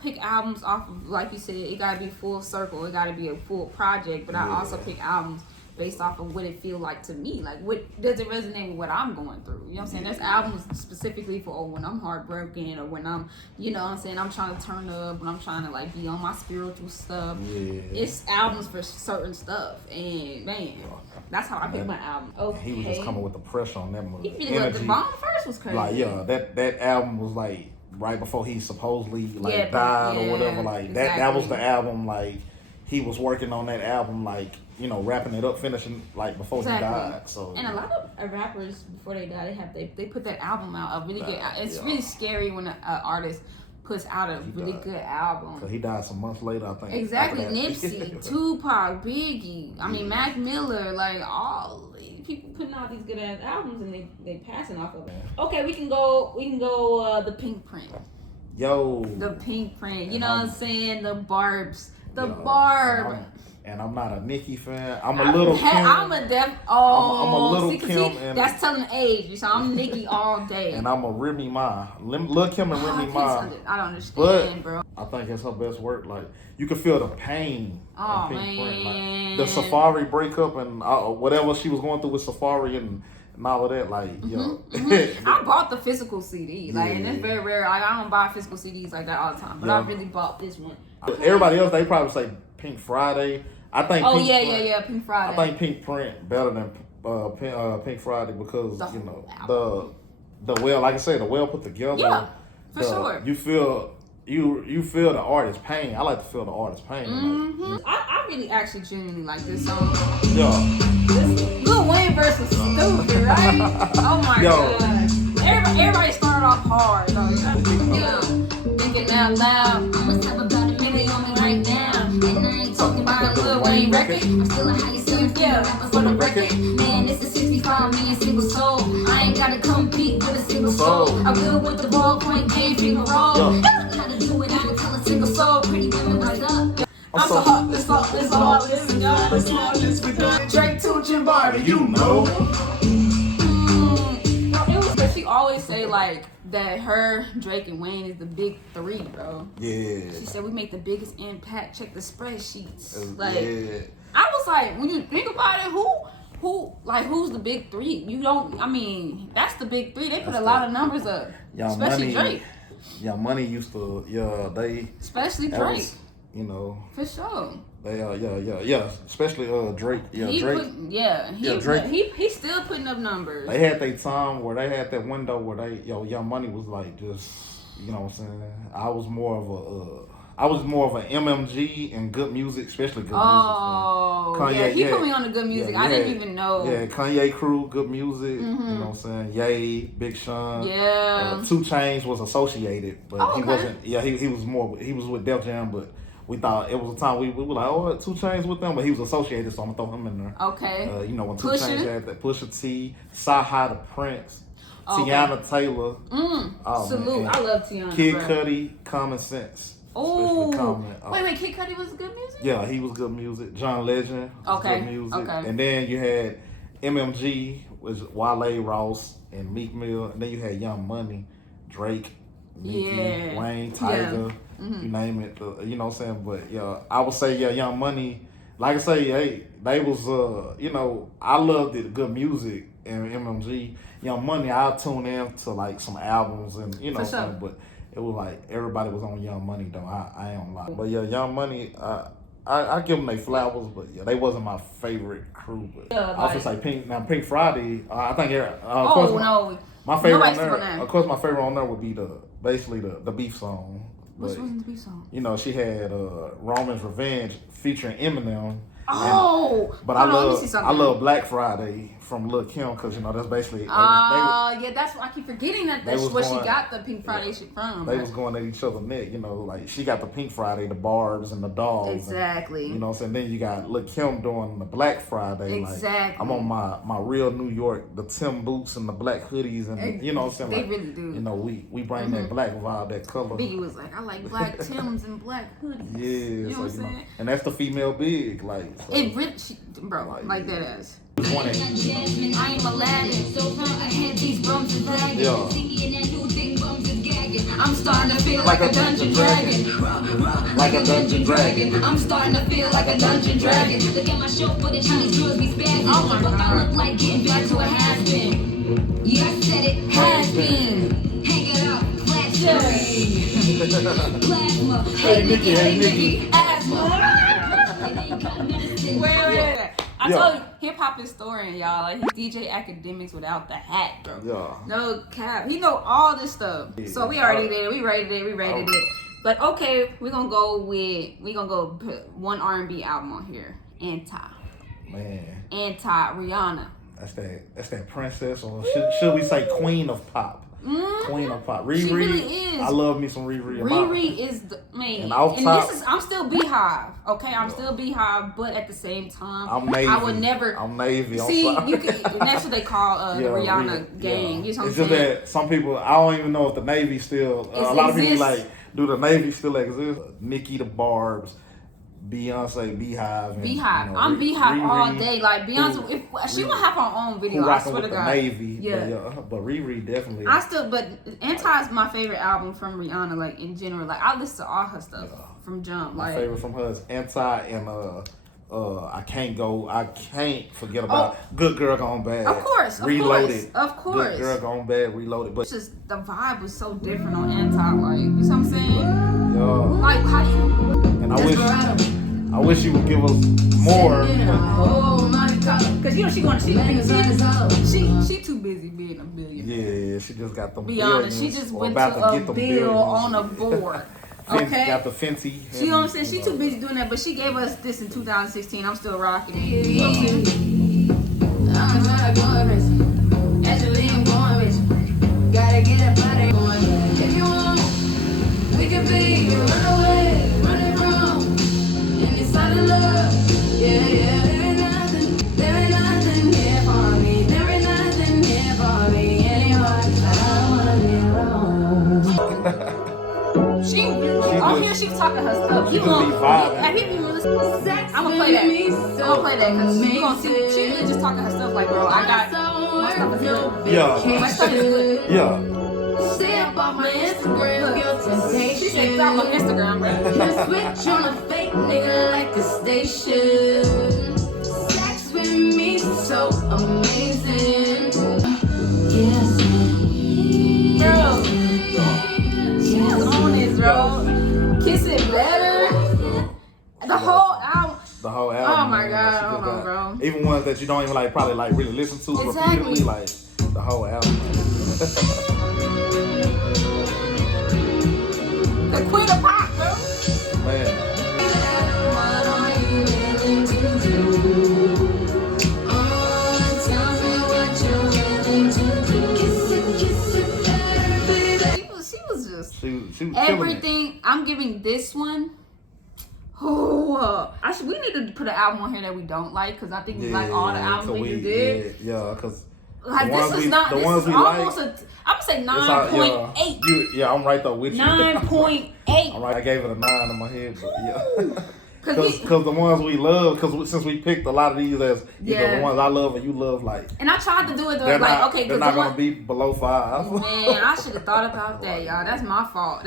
pick albums off of, like you said, it gotta be full circle. It gotta be a full project. But I also pick albums based off of what it feel like to me. Like, what does it resonate with what I'm going through? You know what I'm saying? There's albums specifically for when I'm heartbroken, or when I'm, you know what I'm saying, I'm trying to turn up, when I'm trying to like be on my spiritual stuff. Yeah. It's albums for certain stuff. And man, that's how I pick my album. Okay. He was just coming with the pressure on that movie. He really loved the bomb first was crazy. Like, that album was like right before he supposedly died or whatever. Like, exactly. that was the album. Like, he was working on that album, like, you know, wrapping it up, finishing like before he died. So, and a lot of rappers before they die, they put that album out, a really good. It's really scary when an artist puts out a really good album. So he died some months later, I think. Exactly, Nipsey, Tupac, Biggie. I mean, Mac Miller, like all people putting out these good ass albums, and they passing off of it. Okay, we can go. The Pink Print. The Pink Print. You know what I'm saying? The Barbs. The Barb. And I'm not a Nicki fan. I'm a little Kim. I'm a little see, Kim. And that's telling age. So I'm Nicki all day. And I'm a Remy Ma. Lil' Kim and Remy Ma. I don't understand, bro. I think it's her best work. Like, you can feel the pain. Oh, in Pink Print. man. Like, the Safari breakup and whatever she was going through with Safari and all of that. Like, I bought the physical CD. Like, and it's very rare. Like, I don't buy physical CDs like that all the time. But I really bought this one. Everybody else, they probably say Pink Friday. I think. Pink Friday. I think Pink Print better than Pink Friday because the well, like I said, the well put together. Yeah, for sure. You feel the artist's pain. I like to feel the artist's pain. Like, I really actually genuinely like this song. Yeah. Lil Wayne verse was stupid, right? Oh my god. Everybody started off hard though. Thinking out loud. Must have about $1 million on me right now. And I ain't talking about a Lil Wayne record. I'm still a highest rapper for the record. Man, this is 65 million single soul. I ain't gotta compete with a single soul. I'm good with the ballpoint game, finger roll. How to do it, I can tell a single soul. Pretty women, what's up? I'm so hot, it's all this. Drake, Tunechi, and Barbie, you know. She always say like that her, Drake, and Wayne is the big 3, bro. Yeah. She said we make the biggest impact. Check the spreadsheets. I was like, when you think about it, who's the big 3? You don't. I mean, that's the big 3. They put a lot of numbers up, especially Drake. Yeah, Money used to. Yeah, they. Especially Drake. Was, you know. For sure. They especially Drake. Yeah, Drake. He's still putting up numbers. They had their time where they had that window where they Young Money was like just, you know what I'm saying. I was more of an MMG and good music, especially good music. Oh, Kanye, yeah, he put me on the good music. I didn't even know. Yeah, Kanye crew, good music. You know what I'm saying. Ye, Big Sean. Yeah. 2 Chainz was associated, but he wasn't. Yeah, he was more. He was with Def Jam, but we thought it was a time we were like, oh, 2 Chainz with them, but he was associated, so I'm gonna throw him in there. Okay. You know, when 2 Pusha. Chainz had that, Pusha T, Saha the Prince, Okay. Tiana Taylor. Oh, Salute. man. I love Tiana. Kid bro. Cudi, Common Sense. Oh. Especially Common. Wait, Kid Cudi was good music? Yeah, he was good music. John Legend was Okay, good music. okay. And then you had MMG, which Wale, Ross, and Meek Mill. And then you had Young Money, Drake, Nicki, Yeah. Wayne, Tiger, you name it. You know what I'm saying? But yeah, I would say Young Money. Like I say, hey, they was you know, I loved it, good music and MMG. Young Money, I'll tune in to like some albums and you know what I'm saying, but it was like everybody was on Young Money though. I ain't gonna lie. But yeah, Young Money, I give them their flowers, but yeah, they wasn't my favorite crew. But I was just like Pink Friday. I think of course my favorite on there. Of course, my favorite on there would be basically the beef song. Which one's the beef song? You know, she had Roman's Revenge featuring Eminem. Oh, But I love Black Friday from Lil' Kim because you know that's basically. Yeah, that's what I keep forgetting that's where she going- got the Pink Friday shit from. They was going at each other neck, you know, like she got the Pink Friday, the Barbs and the Dogs. Exactly. And, you know what I'm saying? Then you got Lil' Kim doing the Black Friday. Exactly. Like, I'm on my real New York, the Tim boots and the black hoodies and you know what I'm saying? They Like, really do. You know, we bring that black vibe, that color. Biggie was like, I like black Tims and black hoodies. Yeah, You know so, what I'm saying? and that's the female big, like so. It really, bro, like that ass. One of- I'm Aladdin, so far ahead these bums and dragons. Yeah. I'm starting to feel like a dungeon dragon. Like a dungeon dragon. I'm starting to feel like a dungeon dragon. Look at my show for the Chinese girls be spazzing. Oh my What I God. look like getting back to a has been. Yeah, I said it. Has been. Hang it up. Flat screen. Plasma. Hey Nikki. Asthma. It ain't got medicine. Wait. I Yeah. told you, hip hop historian, y'all. Like he's DJ Academics without the hat, bro. Yeah. No cap. He know all this stuff. So we already did it. We rated it. But okay, we're gonna go put one R&B album on here. Anti Rihanna. That's that princess, or should we say queen of pop? Queen of pop. Riri. She really is. I love me some Riri. Riri is the man. And off top- I'm still Beehive. Okay, I'm still Beehive, but at the same time, I'm Navy. I would never. I'm Navy. I'm See, sorry. you can. That's what they call the Rihanna gang. Yeah. You know what I'm It's just saying? that some people, I don't even know if the Navy still. It a lot of people exists. like, do the Navy still exist? Nicki the Barbs, Beyonce, Beehive. And, Beehive. you know, I'm Beehive Riri, all day. Like Beyonce, who- if she would have her own Who video, I rocking swear with to the God. Navy? Yeah. But Riri definitely. But Anti is my favorite album from Rihanna. Like in general, like I listen to all her stuff from jump. My Like favorite from her is Anti and I can't forget about Good Girl Gone Bad. Of course, of Reloaded. course, of course. Good Girl Gone Bad, Reloaded. But it's just the vibe was so different on Anti. Like you know what I'm saying? yeah, Like how do you? and I wish you would give us more. Oh my God! Because you know she too busy being a billionaire. Yeah, she just got the Be honest, she just went to a bill on a board. Okay. Got the Fenty. You know what I'm saying? She too busy doing that, but she gave us this in 2016. I'm still rocking it. Actually, I'm going rich. Gotta get that body going. If you want, we can be a runaway, running from any side of love. Yeah. There ain't nothing here for me. There ain't nothing here for me anymore. I don't wanna be alone. On here, she's talking her stuff. She just be vibing. Have you even listened? I'm gonna play that. Because you gonna see. She really just talking her stuff. Like, bro, I got my stuff is good. Yeah. My stuff is good. Yeah. Stay up on my Instagram, your temptation. She said, "Stop on Instagram, bro." You switch on a fake nigga like the station. Sex with me so amazing. Yes. Bro, she's on it, bro. Kiss It Better. The whole album. The whole album. Oh my man, God, she just hold on, got- bro. Even ones that you don't even probably really listen to Exactly. repeatedly, like the whole album. The queen of pop, bro. Man. What are you willing to do? Tell me what you're willing to do. Kiss it better, baby. She was just She was killing it. everything. I'm giving this one Oh, we need to put an album on here that we don't like because I think we like all the albums we just did. Yeah, because like this is not. This is almost a. I'm gonna say 9.8. Yeah, I'm right there with you. 9.8. I'm right. I gave it a 9 in my head, but yeah. Because the ones we love, since we picked a lot of these as the ones I love and you love, like. And I tried to do it they're like not, okay, they're not gonna be below 5. Man, I should have thought about that, y'all. That's my fault.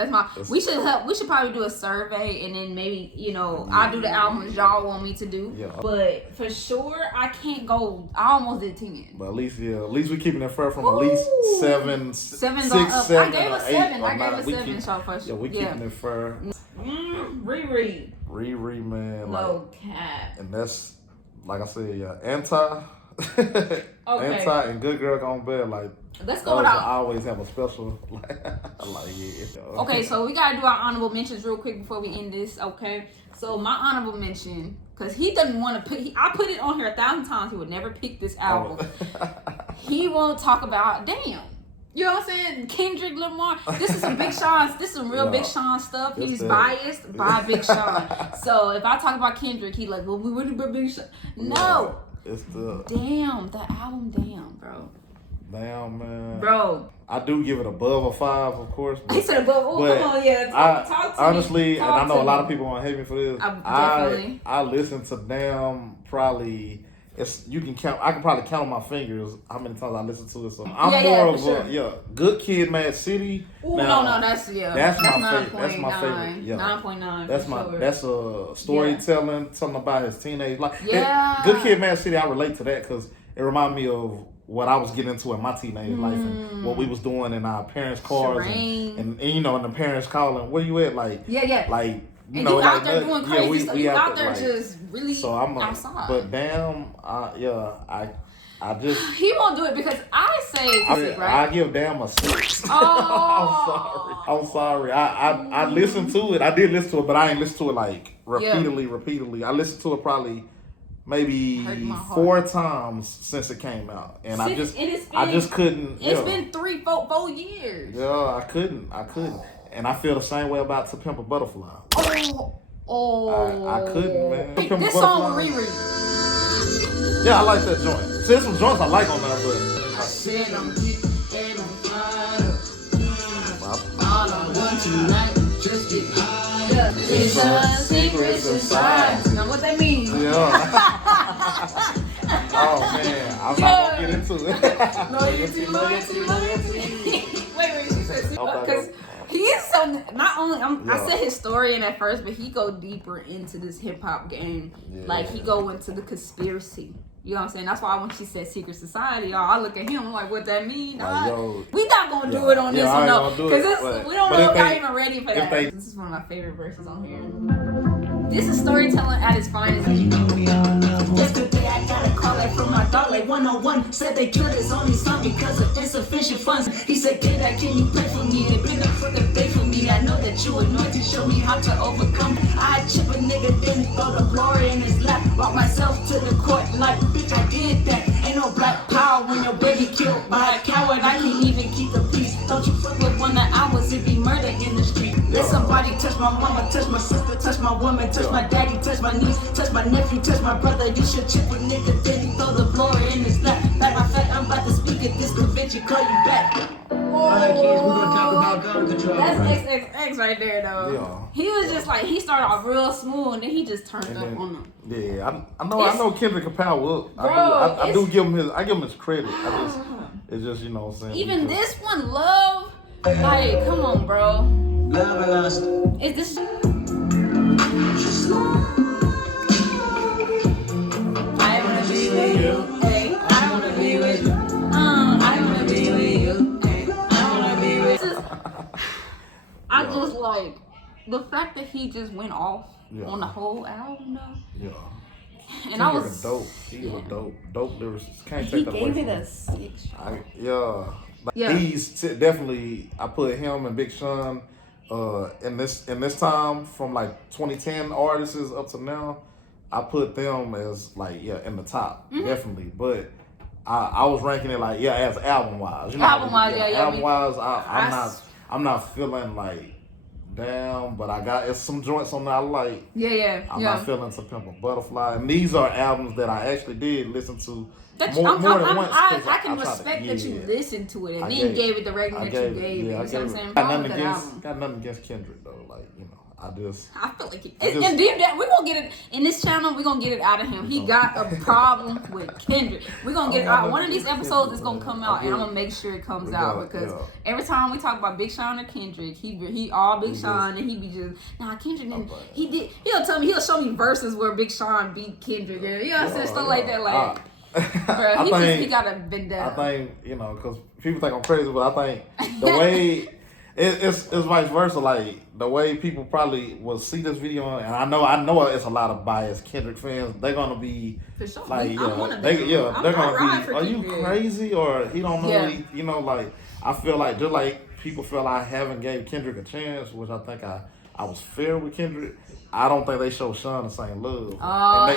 We should probably do a survey and then maybe I'll do the albums y'all want me to do. Yeah. But for sure, I can't go. I almost did 10. But at least we keeping it fair from at least 7, 6, 7, I gave a 8, 7. or I gave 9. a 7 so for sure. Yeah, we keeping it fair. Riri, man. No cap. And that's like I said, anti, and good girl gone bad. Like let's go without. I always have a special Okay, so we gotta do our honorable mentions real quick before we end this. Okay, so my honorable mention, because he doesn't want to put. I put it on here 1,000 times. He would never pick this album. He won't talk about damn. You know what I'm saying? Kendrick Lamar. This is some Big Sean. This is some real Big Sean stuff. He's biased by Big Sean. So if I talk about Kendrick, he like, well, we wouldn't be Big Sean. No. It's the album, bro. Damn, man. Bro. I do give it above a 5, of course. He said above. Oh, come on, yeah. Talk to honestly, me. and I know a lot of people want to hate me for this. Definitely. I listen to Damn probably. You can count. I can probably count on my fingers how many times I listen to it. So I'm more of a Good Kid, Mad City. Ooh, now, no, that's my favorite. That's my favorite. Yeah, 9.9. That's a storytelling, something about his teenage life. Yeah. Good Kid, Mad City. I relate to that because it reminded me of what I was getting into in my teenage life and what we was doing in our parents' cars and the parents calling, where you at? Like like. You out there doing crazy stuff. You out there just really outside. But Damn, I just... He won't do it because I say... I give Damn a 6. Oh. I'm sorry. I listened to it. I did listen to it, but I ain't listened to it like repeatedly. I listened to it probably maybe 4 times since it came out. And I just couldn't... It's been 4 years. Yeah, I couldn't. And I feel the same way about To Pimp a Butterfly. Oh. I couldn't, man. This song with Riri. Yeah, I like that joint. See, there's some joints I like on there, but... I said I'm deep and I'm fired up. All I want tonight, just get high. It's a secret society. Now what that means? Yeah. Oh, man. I'm not going to get into it. Loyalty. Wait, she said because he is so not only I said historian at first, but he go deeper into this hip hop game. Yeah. Like he go into the conspiracy. You know what I'm saying? That's why when she said secret society, I look at him I'm like, what that mean? We not gonna do it on this one though, because we don't know if y'all even ready for that. This is one of my favorite verses on here. This is storytelling at its finest. Yesterday I got a call from my dog like 101. Said they killed his only son because of insufficient funds. He said, kid, can you pray for me? It been a fucking day for me. I know that you anointed, show me how to overcome. I chip a nigga, then throw the glory in his lap. Brought myself to the court like, bitch, I did that. Ain't no black power when your baby killed by a coward. I can't even keep the peace. Don't you fuck with one of ours, it be murder in the street. Let somebody touch my mama, touch my sister, touch my woman, touch my daddy, touch my niece, touch my nephew, touch my brother. You should chip a nigga, then you throw the glory in his lap. Matter of fact, I'm about to speak at this convention, call you back. Alright, kids, we're gonna talk about gun control. That's XXX right there, though. Yeah. He was just like, he started off real smooth, and then he just turned up on them. Yeah, I know Kendrick can power up. I do give him his credit. It's just, you know what I'm saying. Even this one, Love, like, come on, bro. Love and Lust. Is this... I wanna be with you. Hey, I wanna be with you. I wanna be with you. Hey, I wanna be with you. I just like the fact that he just went off on the whole album, though. Yeah. And I was dope. He was a dope lyricist. Can't he take that gave away it from a 6. He's definitely. I put him and Big Sean in this time from like 2010 artists up to now. I put them as like in the top definitely, but I was ranking it like as album wise. You know, album wise, album wise. I'm not feeling like down, but it's some joints on there I like. Yeah. I'm not feeling To Pimp a Butterfly, and these are albums that I actually did listen to That more than once. I can respect that you listened to it and then gave it the rating that you gave it. You know what I'm saying? Got nothing against Kendrick though. Like, you know, I feel like and deep down, we're gonna get it in this channel. We're gonna get it out of him. He got a problem with Kendrick. We're gonna get it out. One of these episodes is gonna come out, and I'm gonna make sure it comes out because every time we talk about Big Sean or Kendrick, he all Big Sean, and he be just Kendrick. And he'll tell me, he'll show me verses where Big Sean beat Kendrick, and you know what I'm saying, stuff like that. Like, bro, he got a vendetta. I think, you know, because people think I'm crazy, but I think the way it's vice versa. Like, the way people probably will see this video, and I know it's a lot of biased Kendrick fans. They're gonna be for sure. like, I'm one of them. They're gonna be. Are you Kendrick crazy, or he don't know? You know, like, I feel like just like people feel I haven't gave Kendrick a chance, which I think I was fair with Kendrick. I don't think they show Sean the same love.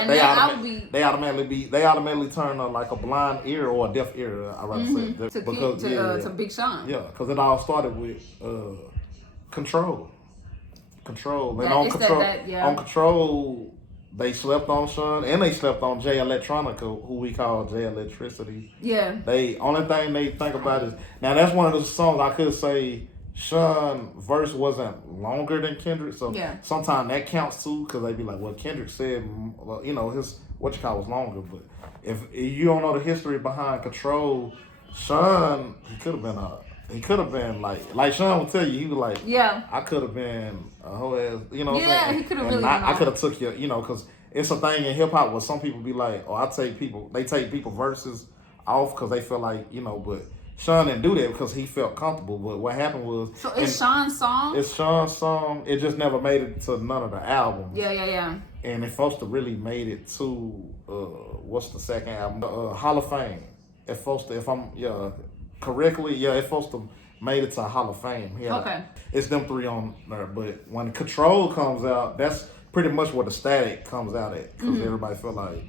They automatically turn like a blind ear or a deaf ear. I rather say to Big Sean. Yeah, because it all started with Control. And on Control, they slept on Sean and they slept on Jay Electronica, who we call Jay Electricity. Yeah. Only thing they think about is, now that's one of those songs I could say Sean verse wasn't longer than Kendrick, so sometimes that counts too, because they be like, well, Kendrick said, well, you know, his was longer. But if you don't know the history behind Control, Sean, he could have been like Sean would tell you, he was like, I could have been a whole ass, you know what I'm saying? He could have really I could have took you, you know, because it's a thing in hip hop where some people be like, they take people verses off because they feel like, you know, but Sean didn't do that because he felt comfortable. But what happened was, so it's Sean's song. It's Sean's song. It just never made it to none of the albums. Yeah. And it's supposed to really made it to what's the second album? Hall of Fame. It's supposed to, if I'm correctly, it's supposed to made it to Hall of Fame. Yeah. Okay. It's them three on there. But when Control comes out, that's pretty much where the static comes out at, because everybody feel like,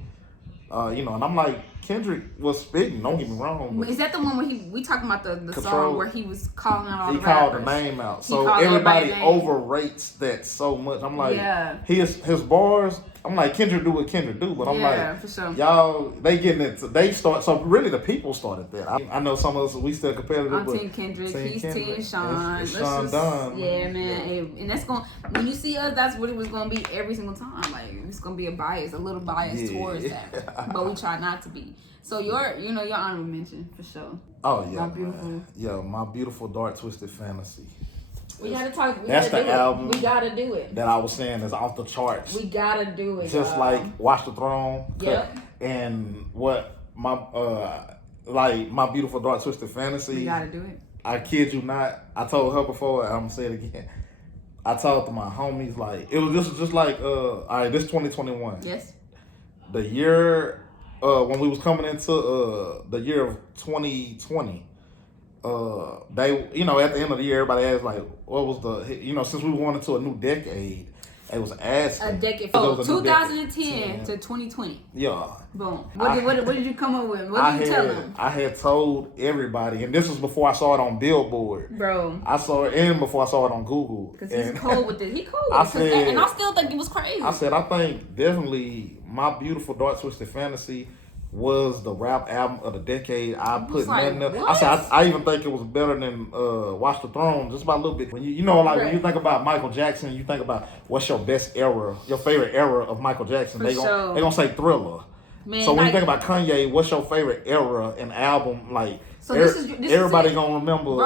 you know, and I'm like, Kendrick was spitting, don't get me wrong. Is that the one where we talking about the Control, song where he was calling out all the rappers? He called the name out. So everybody overrates that so much. I'm like, his bars, I'm like, Kendrick do what Kendrick do, but I'm like, for sure. Y'all, they getting it, so really the people started that. I know some of us, we still competitive, I'm Team Kendrick, he's Team Sean. It's Sean Dunn. Yeah, man. And that's when you see us, that's what it was going to be every single time. Like, it's going to be a little bias towards that. But we try not to be. So your honorable mention for sure. Oh yeah, my beautiful dark twisted fantasy. We gotta talk. That's the album. We gotta do it. That I was saying is off the charts. We gotta do it. Just like Watch the Throne. Yep. And what my beautiful dark twisted fantasy. We gotta do it. I kid you not. I told her before, and I'm gonna say it again. I talked to my homies, like, it was just like all right, this 2021. Yes. The year when we was coming into the year of 2020, they, you know, at the end of the year, everybody asked like, what was the, you know, since we went into a new decade, it was asking. A decade. Oh, 2010 to 2020. Yeah. Boom. What did you come up with? What did you tell them? I had told everybody, and this was before I saw it on Billboard. Bro. I saw it, and before I saw it on Google. Because he's cold with it. He cold with it. And I still think it was crazy. I said, I think definitely My Beautiful Dark Twisted Fantasy was the rap album of the decade. I put nothing else. I said, I even think it was better than Watch the Throne, just by a little bit. When you know, like, when you think about Michael Jackson, you think about what's your best era, your favorite era of Michael Jackson. They gonna say Thriller. Man, so when you think about Kanye, what's your favorite era and album? Like, so everybody gonna remember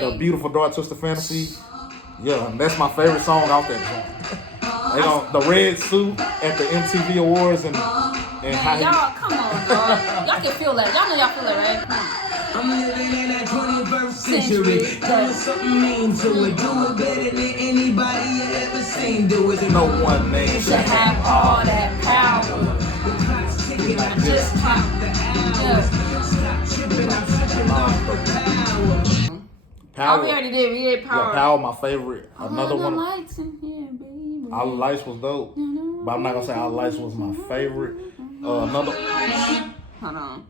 the Beautiful Dark Twisted Fantasy. Yeah, and that's my favorite song off that song. The red suit at the MTV Awards and man, y'all, come on, dog. Y'all can feel that. Y'all know y'all feel it, right? I'm living in that 21st century. Doing something mean to it. Do it better than anybody you ever seen. Do it. No one man should have all that power. The clock's ticking. I just pop the hours. Stop tripping. I'm touching off the power. Oh, we already did. We did Power. Yeah, Power, my favorite. Another one. Lights in here, baby. All the Lights was dope, but I'm not gonna say All the Lights was my favorite. Another. Hold on.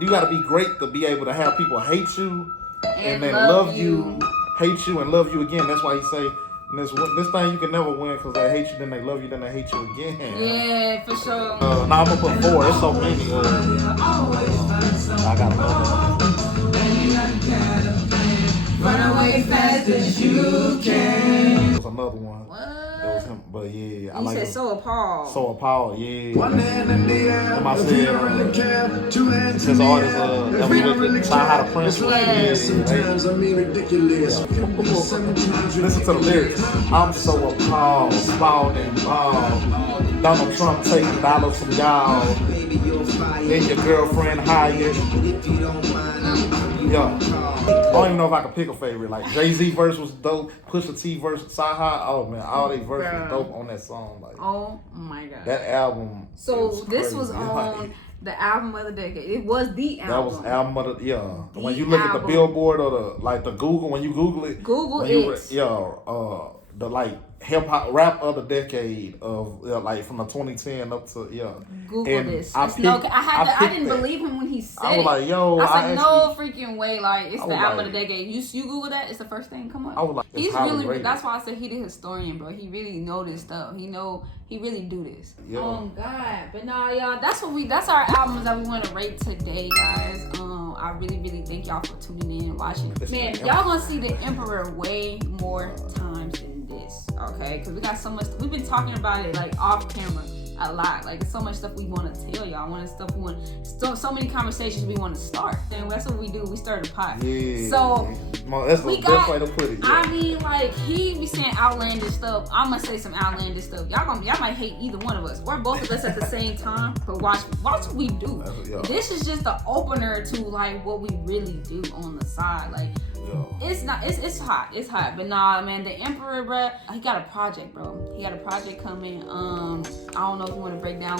You gotta be great to be able to have people hate you and then love you, hate you and love you again. That's why he say And this thing you can never win because they hate you, then they love you, then they hate you again. Yeah, for sure. Now I'm gonna put 4. There's so many. I got another. Run away fast as you can. There's another one. What? That was him, but yeah, I You like said it. So Appalled. So Appalled, yeah. One hand in the air. Am I If saying, you don't really care, 2 hands in his the artist, air. that If was we don't with really Ty How to care, Prince. it's like Yeah. this sometimes. I mean ridiculous. Listen to the lyrics. I'm so appalled, Spalding ball. Donald Trump taking dollars from y'all. Then your girlfriend hired. Yeah. I don't even know if I can pick a favorite. Like Jay-Z verse was dope. Pusha T verse, Saha. Oh man, all these verses was dope on that song. Like Oh my god. that album. So is this crazy. was on the album of the decade. It was the album. That was album of the, yeah. When The you look at album. the Billboard or the Google, when you Google it, Google when you, it. the like hip hop rap of the decade of like from the 2010 up to Google And this. I It's no, picked- I picked didn't that. believe him when he said I was it. like, yo, I was I like, no freaking way. Like, it's I the was album like- of the decade. You Google that, it's the first thing come up. I was like, it's he's highly really, rated. that's why I said he the historian, bro. He really know this stuff. He really do this. Yeah. Oh God, but nah, y'all. That's our albums that we want to rate today, guys. I really, really thank y'all for tuning in and watching. It's Man, the y'all gonna see the Emperor way more times than this, okay? Because we got so much. We've been talking about it like off camera a lot. Like, it's so much stuff we want to tell y'all. So many conversations we want to start. And that's what we do. We start a pot. Yeah. So that's the we best got. way to put it. Yeah. I mean, like, he be saying outlandish stuff. I'm gonna say some outlandish stuff. Y'all might hate either one of us or both of us at the same time. But watch what we do. Yeah. This is just the opener to like what we really do on the side. Like, it's not. It's hot. It's hot. But nah, man. The Emperor, bro. He got a project, bro. He got a project coming. I don't know if you want to break down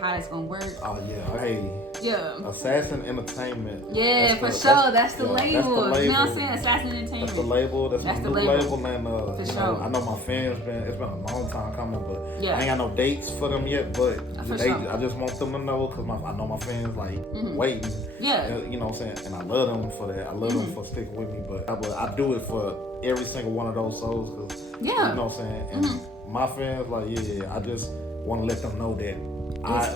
how it's gonna work. Oh yeah. Hey. Yeah. Assassin Entertainment. Yeah, for sure. That's the label. You know what I'm saying? Assassin Entertainment. That's the label. That's the the new label. And For you sure. know, I know my fans it's been a long time coming, but Yeah. I ain't got no dates for them yet. But For sure. I just want them to know because I know my fans like waiting. Yeah. You know what I'm saying? And I love them for that. I love them for sticking with me. But I do it for every single one of those souls. Cause, Yeah. You know what I'm saying? And my fans, like, yeah, I just want to let them know that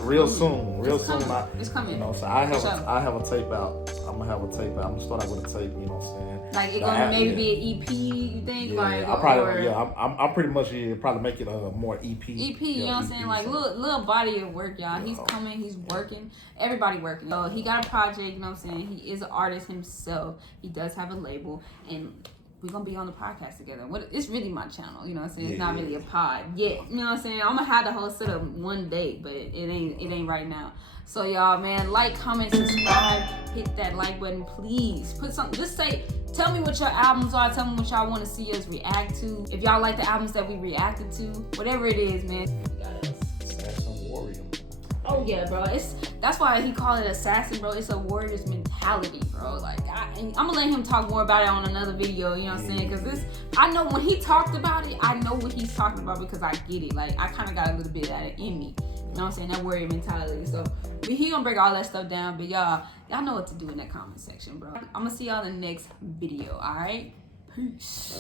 real soon. It's coming. You know, so I For sure. have a tape out. I'm gonna have a tape out. I'm gonna start out with a tape. You know what I'm saying? Like, it gonna maybe be an EP, you think? Yeah, like, I probably or I'm pretty much probably make it more EP. EP, you know what I'm saying? Like, little body of work, y'all. He's coming, he's working. Everybody working. So he got a project, you know what I'm saying? He is an artist himself. He does have a label, and we're gonna be on the podcast together. It's really my channel, you know what I'm saying? It's not really a pod yet. You know what I'm saying? I'm gonna have the whole setup one day, but it ain't right now. So y'all, man, like, comment, subscribe, hit that like button, please. Put something, just say, tell me what your albums are, tell me what y'all want to see us react to. If y'all like the albums that we reacted to, whatever it is, man. We got us. Assassin Warrior. Oh yeah, bro. That's why he called it assassin, bro. It's a warrior's mentality, bro. Like, I'm gonna let him talk more about it on another video. You know what I'm saying? Because I know when he talked about it, I know what he's talking about because I get it. Like, I kind of got a little bit of it in me. You know what I'm saying? That warrior mentality. So he gonna break all that stuff down. But y'all know what to do in that comment section, bro. I'm gonna see y'all in the next video. All right? Peace.